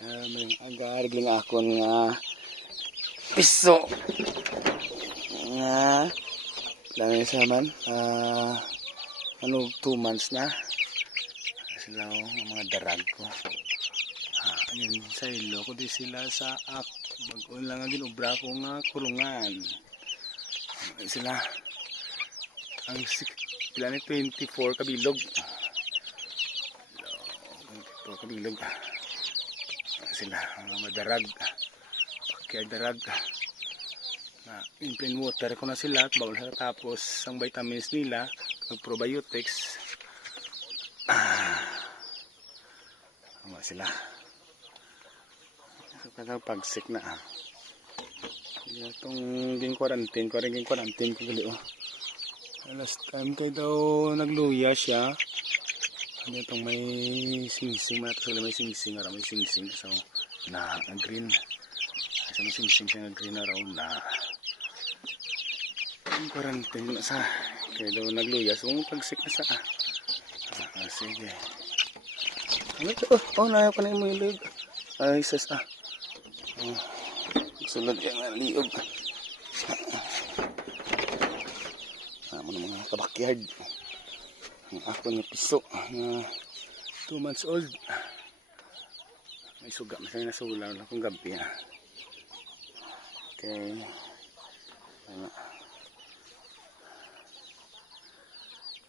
May agar lang ako nga piso nga lang sa man 2 months na sila ang mga darag ko. Ayun sa ilo ko di sila sa bago lang ang ginubra ko nga kulungan. Sila ang pila ni 24 kabilog. 24 kabilog. Sila mga madarag. Kaya darag. In plain water ko na sila bago sila tapos ang vitamins nila, ang probiotics. Sila. Pagsik na. Itong ging quarantine ko gali oh. Last time kay daw nagluya siya. Ano itong may singsing, may singsing so na green. Sa may singsing siya na green na raw na quarantine na sa kaya daw nagluya so pagsik na sa sige. Ano ito? Nayo ko na yung ilig. Ay sus sulod yung liog. Naman ng mga kabakyard. Ako ng piso na 2 months old. May suga, masaya na sulaw na kung gabi. Okay.